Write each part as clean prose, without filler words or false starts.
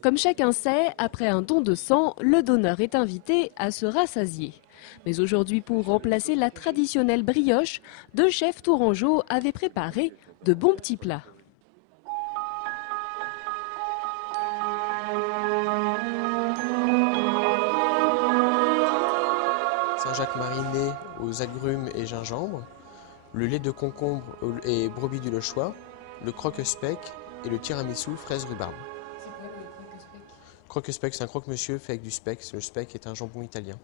Comme chacun sait, après un don de sang, le donneur est invité à se rassasier. Mais aujourd'hui, pour remplacer la traditionnelle brioche, deux chefs tourangeaux avaient préparé de bons petits plats. Saint-Jacques mariné aux agrumes et gingembre, le lait de concombre et brebis du Lechois, le croque-speck et le tiramisu fraise rhubarbe. C'est quoi le croque-speck ? Croque-speck, c'est un croque-monsieur fait avec du speck. Le speck est un jambon italien.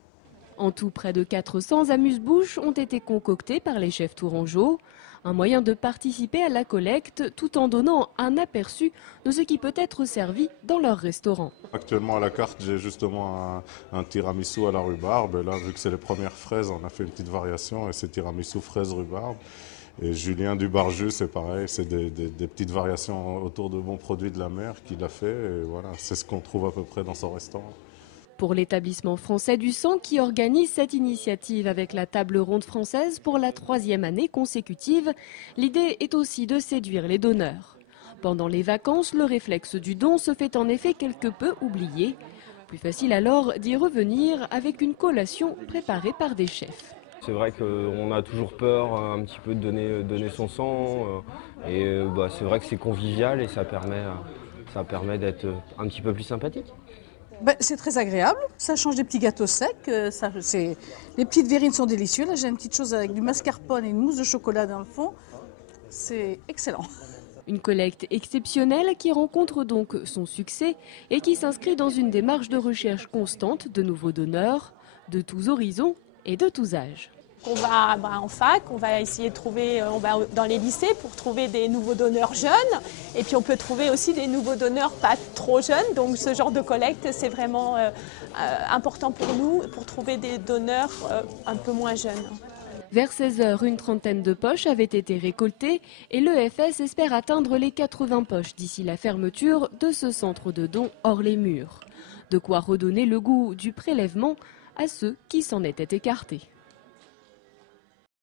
En tout, près de 400 amuse-bouches ont été concoctés par les chefs tourangeaux. Un moyen de participer à la collecte tout en donnant un aperçu de ce qui peut être servi dans leur restaurant. Actuellement à la carte, j'ai justement un tiramisu à la rhubarbe. Et là, vu que c'est les premières fraises, on a fait une petite variation et c'est tiramisu fraise rhubarbe. Et Julien Dubarjus, c'est pareil, c'est des petites variations autour de bons produits de la mer qu'il a fait. Et voilà, c'est ce qu'on trouve à peu près dans son restaurant. Pour l'établissement français du sang qui organise cette initiative avec la table ronde française pour la 3e année consécutive, l'idée est aussi de séduire les donneurs. Pendant les vacances, le réflexe du don se fait en effet quelque peu oublier. Plus facile alors d'y revenir avec une collation préparée par des chefs. C'est vrai qu'on a toujours peur un petit peu de donner son sang et c'est vrai que c'est convivial et ça permet d'être un petit peu plus sympathique. C'est très agréable, ça change des petits gâteaux secs, les petites verrines sont délicieuses. Là j'ai une petite chose avec du mascarpone et une mousse de chocolat dans le fond, c'est excellent. Une collecte exceptionnelle qui rencontre donc son succès et qui s'inscrit dans une démarche de recherche constante de nouveaux donneurs, de tous horizons et de tous âges. On va en fac, on va essayer de trouver, on va dans les lycées pour trouver des nouveaux donneurs jeunes. Et puis on peut trouver aussi des nouveaux donneurs pas trop jeunes. Donc ce genre de collecte, c'est vraiment important pour nous, pour trouver des donneurs un peu moins jeunes. Vers 16 h, une trentaine de poches avaient été récoltées et l'EFS espère atteindre les 80 poches d'ici la fermeture de ce centre de dons hors les murs. De quoi redonner le goût du prélèvement à ceux qui s'en étaient écartés.